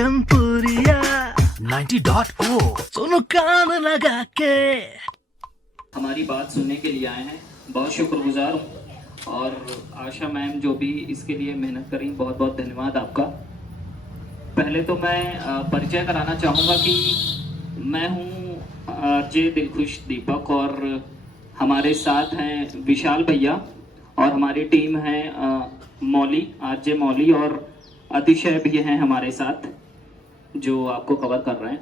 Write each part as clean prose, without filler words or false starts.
चिकनपुरिया 90.4 सुनो कान लगा के। हमारी बात सुनने के लिए आए हैं, बहुत शुक्रगुजार हूँ। और आशा मैम जो भी इसके लिए मेहनत करी, बहुत बहुत धन्यवाद आपका। पहले तो मैं परिचय कराना चाहूँगा कि मैं हूँ जे दिलखुश दीपक, और हमारे साथ हैं विशाल भैया, और हमारी टीम है मौली, आरजे मौली, और अतिशय भी हैं हमारे साथ जो आपको कवर कर रहे हैं।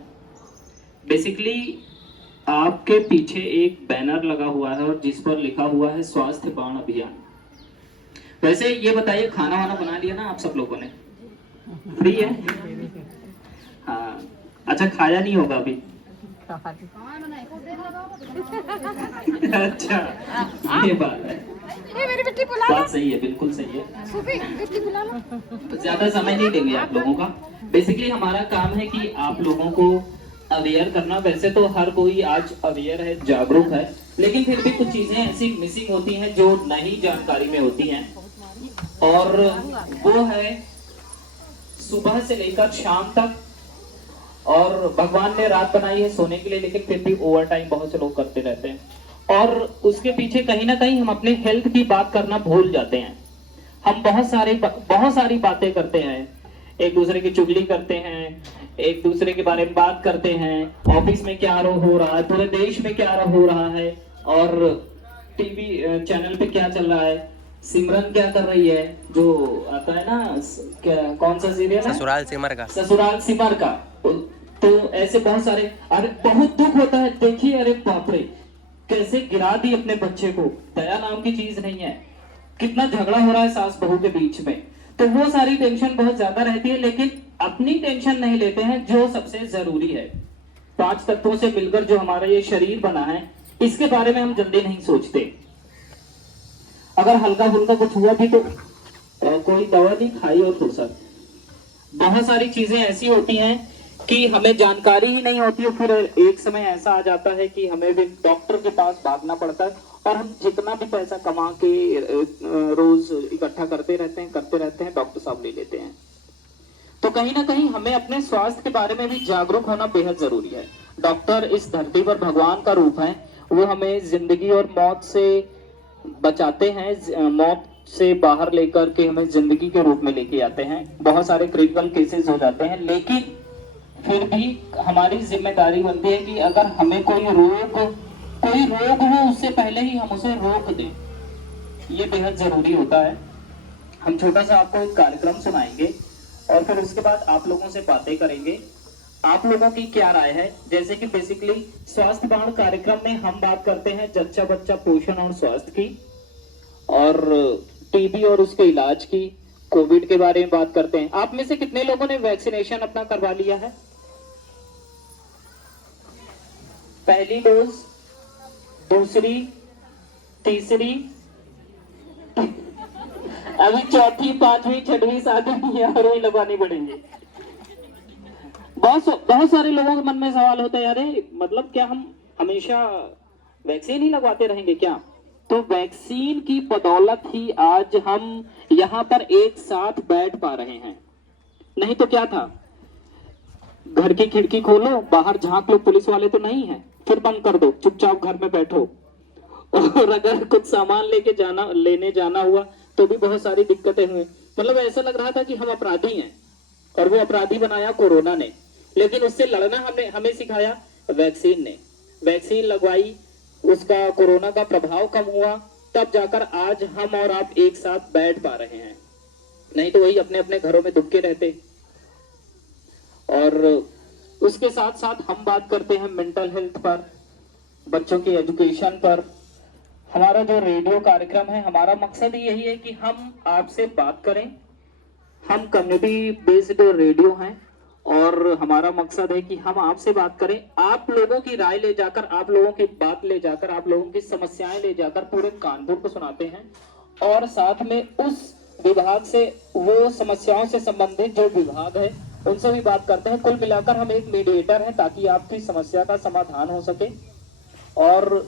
बेसिकली आपके पीछे एक बैनर लगा हुआ है और जिस पर लिखा हुआ है स्वास्थ्य बाण अभियान। वैसे ये बताइए, खाना वाना बना लिया ना आप सब लोगों ने? फ्री है? हाँ, अच्छा, खाया नहीं होगा अभी? अच्छा, ये बात है, बात सही है, बिल्कुल सही है। ज्यादा समय नहीं देंगे आप लोगों का। बेसिकली हमारा काम है कि आप लोगों को अवेयर करना। वैसे तो हर कोई आज अवेयर है, जागरूक है, लेकिन फिर भी कुछ चीजें ऐसी मिसिंग होती हैं जो नई जानकारी में होती हैं, और वो है सुबह से लेकर शाम तक। और भगवान ने रात बनाई है सोने के लिए, लेकिन फिर भी ओवर टाइम बहुत से लोग करते रहते हैं, और उसके पीछे कहीं ना कहीं हम अपने हेल्थ की बात करना भूल जाते हैं। हम बहुत सारी बातें करते हैं, एक दूसरे की चुगली करते हैं, एक दूसरे के बारे में बात करते हैं, ऑफिस में क्या हो रहा है, पूरे देश में क्या हो रहा है, और टीवी चैनल पे क्या चल रहा है, सिमरन क्या कर रही है, जो आता है ना, क्या, कौन सा सीरियल है, ससुराल सिमर का, ससुराल सिमर का। तो ऐसे बहुत सारे, अरे बहुत दुख होता है। देखिए, अरे बाप रे, कैसे गिरा दी अपने बच्चे को, दया नाम की चीज नहीं है। कितना झगड़ा हो रहा है सास बहू के बीच में। तो वो सारी टेंशन बहुत ज्यादा रहती है, लेकिन अपनी टेंशन नहीं लेते हैं जो सबसे जरूरी है। 5 तत्वों से मिलकर जो हमारा ये शरीर बना है, इसके बारे में हम जल्दी नहीं सोचते। अगर हल्का फुल्का कुछ हुआ भी तो कोई दवा नहीं खाई और फुर्सत। बहुत सारी चीजें ऐसी होती हैं कि हमें जानकारी ही नहीं होती है। फिर एक समय ऐसा आ जाता है कि हमें भी डॉक्टर के पास भागना पड़ता है, और हम जितना भी पैसा कमा के रोज इकट्ठा करते रहते हैं, डॉक्टर साहब ले लेते हैं। तो कहीं ना कहीं हमें अपने स्वास्थ्य के बारे में भी जागरूक होना बेहद जरूरी है। डॉक्टर इस धरती पर भगवान का रूप है, वो हमें जिंदगी और मौत से बचाते हैं, मौत से बाहर लेकर के हमें जिंदगी के रूप में लेके आते हैं। बहुत सारे क्रिटिकल केसेस हो जाते हैं, लेकिन फिर भी हमारी जिम्मेदारी बनती है कि अगर हमें कोई रोग हो, उससे पहले ही हम उसे रोक दें। ये बेहद जरूरी होता है। हम छोटा सा आपको एक कार्यक्रम सुनाएंगे, और फिर उसके बाद आप लोगों से बातें करेंगे। आप लोगों की क्या राय है? जैसे कि बेसिकली स्वास्थ्य बाण कार्यक्रम में हम बात करते हैं जच्चा बच्चा पोषण और स्वास्थ्य की, और टीबी और उसके इलाज की, कोविड के बारे में बात करते हैं। आप में से कितने लोगों ने वैक्सीनेशन अपना करवा लिया है? पहली डोज, दूसरी, तीसरी, अभी चौथी, 5वीं, 6वीं, 7वीं और वही लगवानी पड़ेंगे। बहुत सारे लोगों के मन में सवाल होता है, अरे मतलब क्या हम हमेशा वैक्सीन ही लगवाते रहेंगे क्या? तो वैक्सीन की बदौलत ही आज हम यहाँ पर एक साथ बैठ पा रहे हैं। नहीं तो क्या था, घर की खिड़की खोलो, बाहर झांक लो, पुलिस वाले तो नहीं है, फिर बंद कर दो, चुपचाप घर में बैठो। और अगर कुछ सामान लेने जाना हुआ तो भी बहुत सारी दिक्कतें हुई। मतलब ऐसा लग रहा था कि हम अपराधी हैं, और वो अपराधी बनाया कोरोना ने। लेकिन उससे लड़ना हमें सिखाया वैक्सीन ने। वैक्सीन लगवाई, उसका कोरोना का प्रभाव कम हुआ, तब जाकर आज हम और आप एक साथ बैठ पा रहे हैं। नहीं तो वही अपने अपने घरों में दुबके रहते। और उसके साथ साथ हम बात करते हैं मेंटल हेल्थ पर, बच्चों की एजुकेशन पर। हमारा जो रेडियो कार्यक्रम है, हमारा मकसद यही है कि हम आपसे बात करें। हम कम्युनिटी बेस्ड रेडियो हैं, और हमारा मकसद है कि हम आपसे बात करें, आप लोगों की राय ले जाकर, आप लोगों की बात ले जाकर, आप लोगों की समस्याएं ले जाकर पूरे कानपुर को सुनाते हैं, और साथ में उस विभाग से, वो समस्याओं से संबंधित जो विभाग है उनसे भी बात करते हैं। कुल मिलाकर हम एक मीडिएटर हैं, ताकि आपकी समस्या का समाधान हो सके और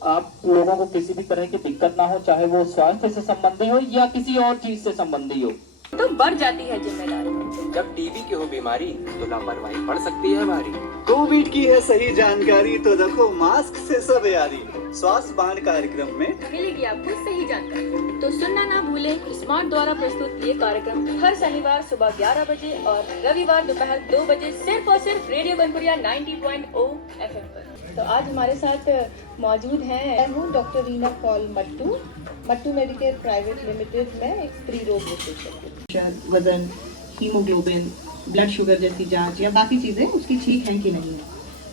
आप लोगों को किसी भी तरह की दिक्कत ना हो, चाहे वो स्वास्थ्य से संबंधी हो या किसी और चीज से संबंधी हो। तो बढ़ जाती है जिम्मेदारी। जब टीबी की हो बीमारी तो लापरवाही बढ़ सकती है हमारी। कोविड की है सही जानकारी तो रखो मास्क से सब यारी। स्वास्थ्य वाहन कार्यक्रम में मिलेगी आपको सही जानकारी, तो सुनना ना भूले स्मार्ट द्वारा प्रस्तुत ये कार्यक्रम हर शनिवार सुबह 11 बजे और रविवार दोपहर 2 बजे सिर्फ और सिर्फ रेडियो बनपुरिया 90.0 FM पर। तो आज हमारे साथ मौजूद हैं, मैं हूँ doctor Reena Paul Mattoo medicare private limited में एक स्त्री रोग विशेषज्ञ। वजन, हीमोग्लोबिन, ब्लड शुगर जैसी जांच या बाकी चीज़ें उसकी ठीक हैं कि नहीं है,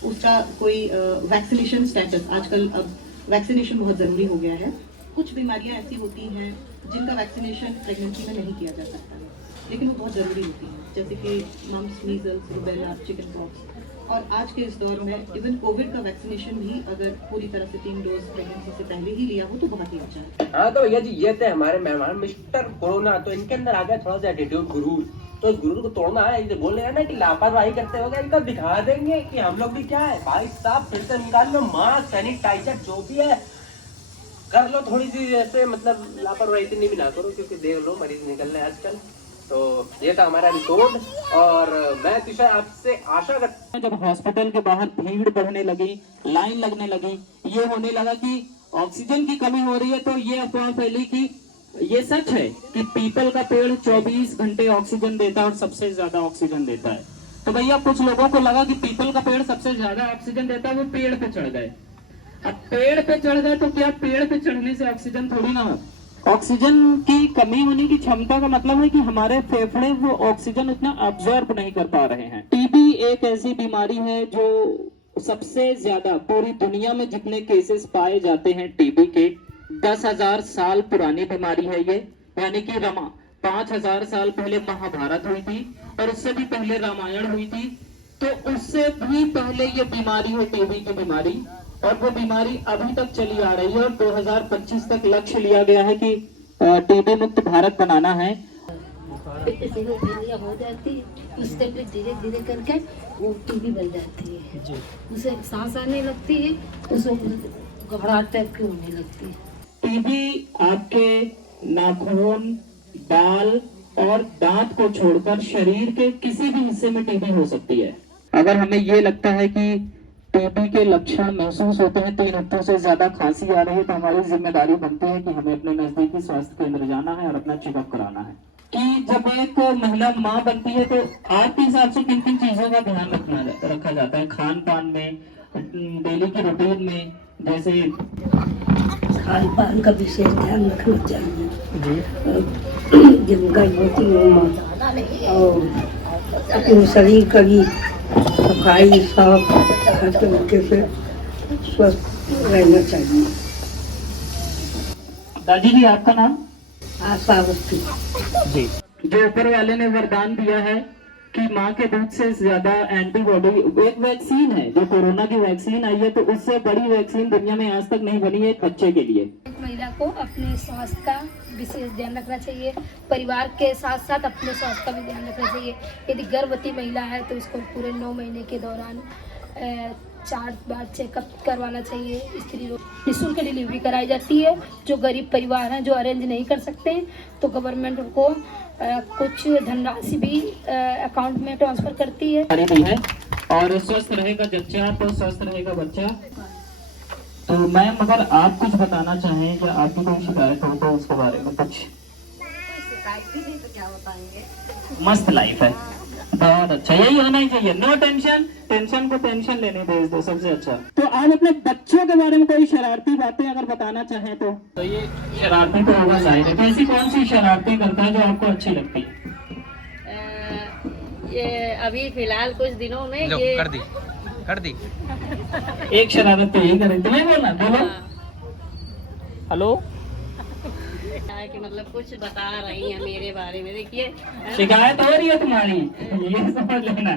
उसका कोई वैक्सीनेशन स्टेटस। आजकल अब वैक्सीनेशन बहुत ज़रूरी हो गया है। कुछ बीमारियां ऐसी होती हैं जिनका वैक्सीनेशन प्रेगनेंसी में नहीं किया जा सकता है, लेकिन वो बहुत ज़रूरी होती हैं, जैसे कि mumps, measles, rubella, chickenpox. और आज के इस दौर में इवन कोविड का वैक्सीनेशन भी अगर पूरी तरह से 3 डोज प्रेगनेंसी से पहले ही लिया हो तो बहुत ही अच्छा है। हाँ तो भैया जी ये थे हमारे मेहमान मिस्टर कोरोना। तो इनके अंदर आ गया थोड़ा सा एटीट्यूड, गुरूर। तो इस गुरूर को तोड़ना है। ये बोल रहे हैं ना कि लापरवाही करते हो गए, इनको दिखा देंगे कि हम लोग भी क्या है। भाई साहब फिर से निकाल लो मास्क, सैनिटाइजर, जो भी है कर लो थोड़ी सी। जैसे मतलब लापरवाही इतनी भी ना करो, क्योंकि देख लो मरीज निकल रहे हैं आजकल। तो ये था हमारा रिपोर्ट और मैं तुषार आपसे आशा करता जब हॉस्पिटल के बाहर भीड़ बढ़ने लगी, लाइन लगने लगी, ये होने लगा कि ऑक्सीजन की कमी हो रही है, तो ये अफवाह फैली कि ये सच है कि पीपल का पेड़ 24 घंटे ऑक्सीजन देता है और सबसे ज्यादा ऑक्सीजन देता है। तो भैया कुछ लोगों को लगा कि पीपल का पेड़ सबसे ज्यादा ऑक्सीजन देता है, वो पेड़ पे चढ़ गए। अब पेड़ पे चढ़ गए तो क्या पेड़ पे चढ़ने से ऑक्सीजन थोड़ी ना हो। ऑक्सीजन की कमी होने की क्षमता का मतलब है कि हमारे फेफड़े वो ऑक्सीजन उतना अब्जॉर्ब नहीं कर पा रहे हैं। टीबी एक ऐसी बीमारी है जो सबसे ज्यादा पूरी दुनिया में जितने केसेस पाए जाते हैं टीबी के, 10,000 साल पुरानी बीमारी है ये। यानी कि 5,000 साल पहले महाभारत हुई थी और उससे भी पहले रामायण हुई थी। तो उससे भी पहले ये बीमारी है टीबी की बीमारी, और वो बीमारी अभी तक चली आ रही है। और 2025 तक लक्ष्य लिया गया है कि टीबी मुक्त भारत बनाना है। हो जाती है उस टाइम पे धीरे धीरे करके वो टीबी बन जाती है, उसे सांस आने लगती है, उसको घबराहट टाइप की होने लगती है। टीबी आपके नाखून, बाल और दांत को छोड़कर शरीर के किसी भी हिस्से में टीबी हो सकती है। अगर हमें ये लगता है कि टीबी के लक्षण महसूस होते हैं, 3 हफ्तों से ज्यादा खांसी आ रही है, तो हमारी जिम्मेदारी बनती है कि हमें अपने नजदीकी स्वास्थ्य केंद्र जाना है और अपना चेकअप कराना है। कि जब एक महिला माँ बनती है तो आपके हिसाब से किन किन चीजों का ध्यान रखा जाता है खान पान में, डेली की रूटीन में? जैसे खान पान का विशेष ध्यान रखना चाहिए, जब गर्भवती हो और अपने शरीर का भी सफाई साफ हर तरीके से स्वस्थ रहना चाहिए। दादी जी आपका नाम? आशा अवस्थी जी। जो ऊपर वाले ने वरदान दिया है कि माँ के दूध से ज्यादा एंटीबॉडी, एक वैक्सीन है जो कोरोना की वैक्सीन आई है, तो उससे बड़ी वैक्सीन दुनिया में आज तक नहीं बनी है एक बच्चे के लिए। एक महिला को अपने स्वास्थ्य का विशेष ध्यान रखना चाहिए, परिवार के साथ साथ अपने स्वास्थ्य का भी ध्यान रखना चाहिए। यदि गर्भवती महिला है तो उसको पूरे 9 महीने के दौरान 4 बार चेकअप करवाना चाहिए। स्त्री रोग निःशुल्क डिलीवरी कराई जाती है। जो गरीब परिवार हैं जो अरेंज नहीं कर सकते हैं तो गवर्नमेंट उनको कुछ धनराशि भी अकाउंट में ट्रांसफर करती है। है और स्वस्थ रहेगा जच्चा तो स्वस्थ रहेगा बच्चा। तो मैम अगर आप कुछ बताना चाहें या आपकी कोई शिकायत हो तो उसके बारे में कुछ? शिकायत नहीं तो क्या बताएंगे। मस्त लाइफ है, बहुत अच्छा, यही होना ही चाहिए। नो टेंशन, टेंशन को टेंशन लेने भेज दो, सबसे अच्छा। तो आप अपने बच्चों के बारे में कोई शरारती बातें अगर बताना चाहें तो ये शरारती तो होगा जाहिर है। ऐसी कौन सी शरारती करता है जो आपको अच्छी लगती है? ये अभी फिलहाल कुछ दिनों में ये कर दी एक शरारत तो यही करें, तुम्हें बोलना, बोलो। हेलो, कि मतलब कुछ बता रही है मेरे बारे में। देखिए शिकायत हो रही है तुम्हारी, ये समझ लेना।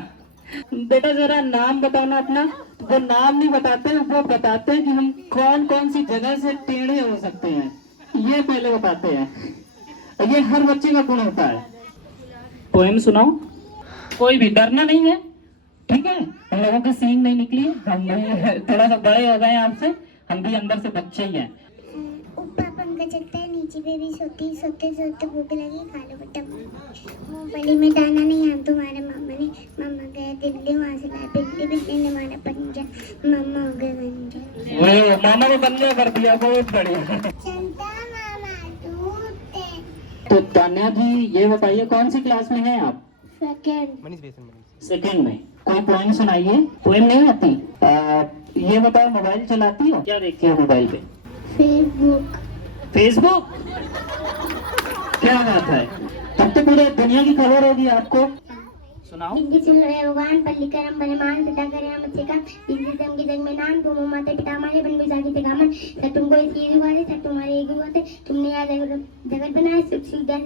बेटा जरा नाम बताना अपना। वो नाम नहीं बताते, वो बताते हैं कि हम कौन कौन सी जगह से टेढ़े हो सकते हैं, ये पहले बताते हैं। ये हर बच्चे का गुण होता है। पोएम सुनाओ, कोई भी डरना नहीं है, ठीक है? हम लोगों की सींग नहीं निकली, हम थोड़ा सा बड़े हो गए आपसे, हम भी अंदर से बच्चे ही हैं। ऊपर पंखा चलता है, नीचे बेबी सोती, सोते सोते भूख लगी, खा लो बेटा। मली में जाना नहीं, हम तुम्हारे मामा ने मामा गए दिल्ली, वहाँ से लाए बिल्ली, बिल्ली ने मारा पंजा, मामा हो गए गंजा। वो मामा ने बंजा कर दिया, बहुत बढ़िया। चलता मामा टूटते। तो तान्या जी ये बताइए कौन सी क्लास में हैं आप? सेकेंड में। कोई पोएम सुनाइए। पोएम नहीं आती? ये बताओ मोबाइल चलाती हो? क्या देखती हो मोबाइल पे? फेसबुक। फेसबुक? क्या बात है, तब तो पूरे दुनिया की खबर होगी आपको। सुनाओ। हिंदी सुन रहे भगवान पर लिखकर हम बलमान सदा करें हम अच्छे काम, हिंदी धर्म के जग में नाम, तुम माता पिता हमारे बन बैसाखी से कामन, सब तुमको एक चीज हुआ है, सब तुम्हारे एक ही हुआ थे, तुमने याद जगत बनाए, सुख सुविधा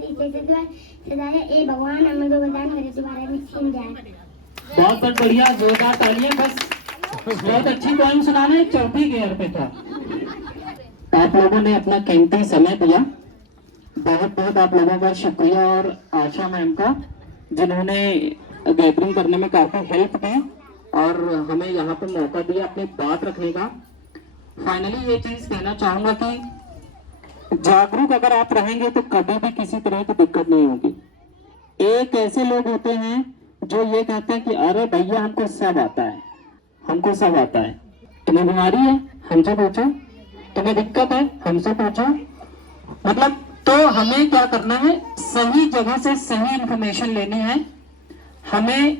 सदा है, ए भगवान हमें को वरदान करे तुम्हारा भी छीन जाए। बहुत बढ़िया, जोरदार तालियां। बस बहुत अच्छी पोएम सुनाना है, चौथी गियर पे था। आप लोगों ने अपना कीमती समय दिया, बहुत बहुत आप लोगों का शुक्रिया। और आशा मैम का जिन्होंने गैदरिंग करने में काफी हेल्प की और हमें यहाँ पे मौका दिया अपनी बात रखने का। फाइनली ये चीज कहना चाहूंगा कि जागरूक अगर आप रहेंगे तो कभी भी किसी तरह की दिक्कत नहीं होगी। एक ऐसे लोग होते हैं जो ये कहते हैं कि अरे भैया हमको सब आता है, हमको सब आता है। तुम्हें बीमारी है हमसे पूछो, तुम्हें दिक्कत है हमसे पूछो। मतलब तो हमें क्या करना है, सही जगह से सही इंफॉर्मेशन लेनी है। हमें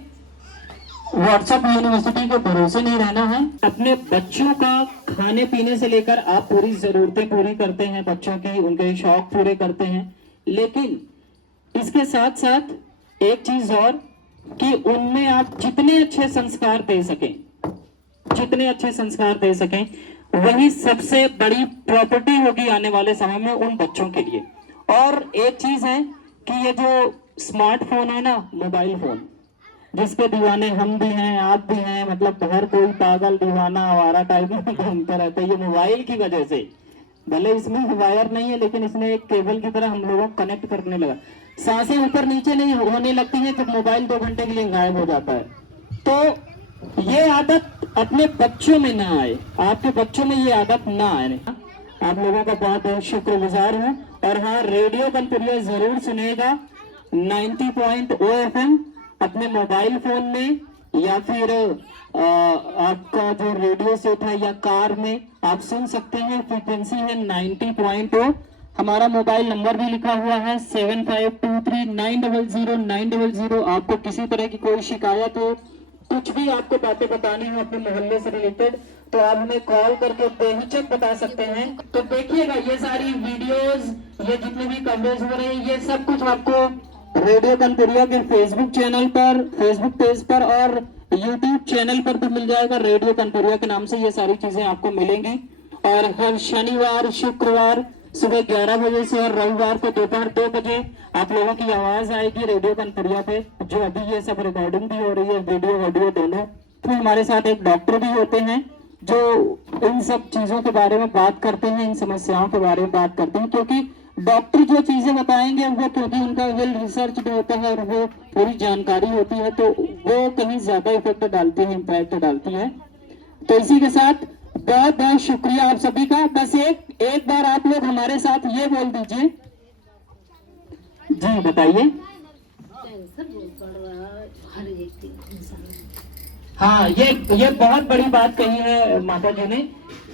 व्हाट्सएप यूनिवर्सिटी के भरोसे नहीं रहना है। अपने बच्चों का खाने पीने से लेकर आप पूरी जरूरतें पूरी करते हैं बच्चों की, उनके शौक पूरे करते हैं, लेकिन इसके साथ साथ एक चीज और कि उनमें आप जितने अच्छे संस्कार दे सकें, जितने अच्छे संस्कार दे सकें, वही सबसे बड़ी प्रॉपर्टी होगी आने वाले समय में उन बच्चों के लिए। और एक चीज है कि ये जो स्मार्टफोन है ना, मोबाइल फोन, जिसके दीवाने हम भी हैं, आप भी हैं, मतलब हर कोई पागल दीवाना आवारा टाइप में घूमता रहता है ये मोबाइल की वजह से। भले इसमें वायर नहीं है लेकिन इसमें एक केबल की तरह हम लोगों को कनेक्ट करने लगा। सांसें ऊपर नीचे नहीं होने लगती हैं जब मोबाइल 2 घंटे के लिए गायब हो जाता है। तो ये आदत अपने बच्चों में ना आए, आपके बच्चों में ये आदत ना आए। आप लोगों का बहुत बहुत शुक्रगुजार हूँ। और हाँ, रेडियो कनपुरिया जरूर सुनेगा 90.0 FM अपने मोबाइल फोन में, या फिर आपका जो रेडियो सेट है या कार में आप सुन सकते हैं। फ्रीक्वेंसी है 90.0। हमारा मोबाइल नंबर भी लिखा हुआ है 7523900900। आपको किसी तरह की कोई शिकायत हो, कुछ भी आपको बातें बतानी हो अपने मोहल्ले से रिलेटेड, तो आप हमें कॉल करके बेहिचक बता सकते हैं। तो देखिएगा ये सारी वीडियोस, ये जितने भी कवरेज हो रहे हैं, ये सब कुछ आपको रेडियो कनपुरिया के फेसबुक चैनल पर, फेसबुक पेज पर और यूट्यूब चैनल पर भी मिल जाएगा। रेडियो कनपुरिया के नाम से ये सारी चीजें आपको मिलेंगी। और हर शनिवार, शुक्रवार सुबह 11 बजे से और रविवार को दोपहर 2 बजे आप लोगों की आवाज आएगी रेडियो कनपुरिया पे, जो अभी ये सब रिकॉर्डिंग भी हो रही है, वीडियो ऑडियो दोनों। फिर हमारे साथ एक डॉक्टर भी होते हैं जो इन सब चीजों के बारे में बात करते हैं, इन समस्याओं के बारे में बात करते हैं, क्योंकि डॉक्टर जो चीजें बताएंगे वो, क्योंकि उनका वेल रिसर्च भी होता है और वो पूरी जानकारी होती है, तो वो कहीं ज्यादा इफेक्ट डालती है, इम्पैक्ट डालती है। तो इसी के साथ बहुत बहुत शुक्रिया आप सभी का। बस एक बार आप लोग हमारे साथ ये बोल दीजिए। जी बताइए। कैंसर बहुत बढ़ रहा है हर एक इंसान में। हाँ, ये बहुत बड़ी बात कही है माता जी ने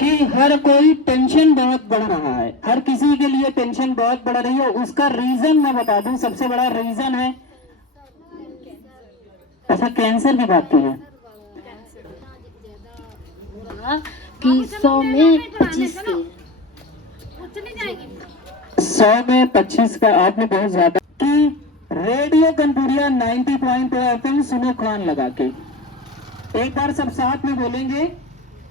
कि हर कोई टेंशन बहुत बढ़ रहा है, हर किसी के लिए टेंशन बहुत बढ़ रही है। उसका रीजन मैं बता दूं, सबसे बड़ा रीजन है, ऐसा कैंसर की बात की है कि 100 में 25 के 100 में 25 का आपने बहुत ज्यादा कि रेडियो कनपुरिया 90.0 FM सुनो कान लगा के। एक बार सब साथ में बोलेंगे,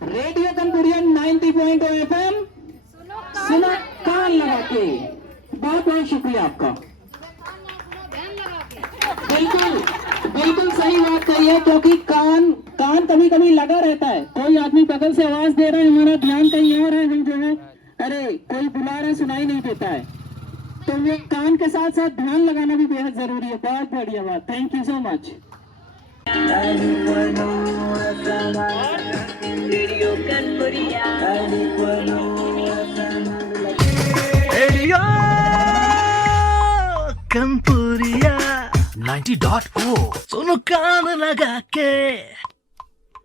रेडियो कनपुरिया 90.0 FM सुनो कान लगा के। बहुत बहुत शुक्रिया आपका। बिल्कुल बिल्कुल सही बात कही है, क्योंकि कान कभी कभी लगा रहता है। कोई आदमी बगल से आवाज दे रहा है, हमारा ध्यान कहीं और है, हम जो है अरे कोई बुला रहा है, सुनाई नहीं देता है। तो ये कान के साथ साथ ध्यान लगाना भी बेहद जरूरी है। बहुत बढ़िया बात, thank you so much. Radio Kanpuriya 90.0 सुनो कान लगा के।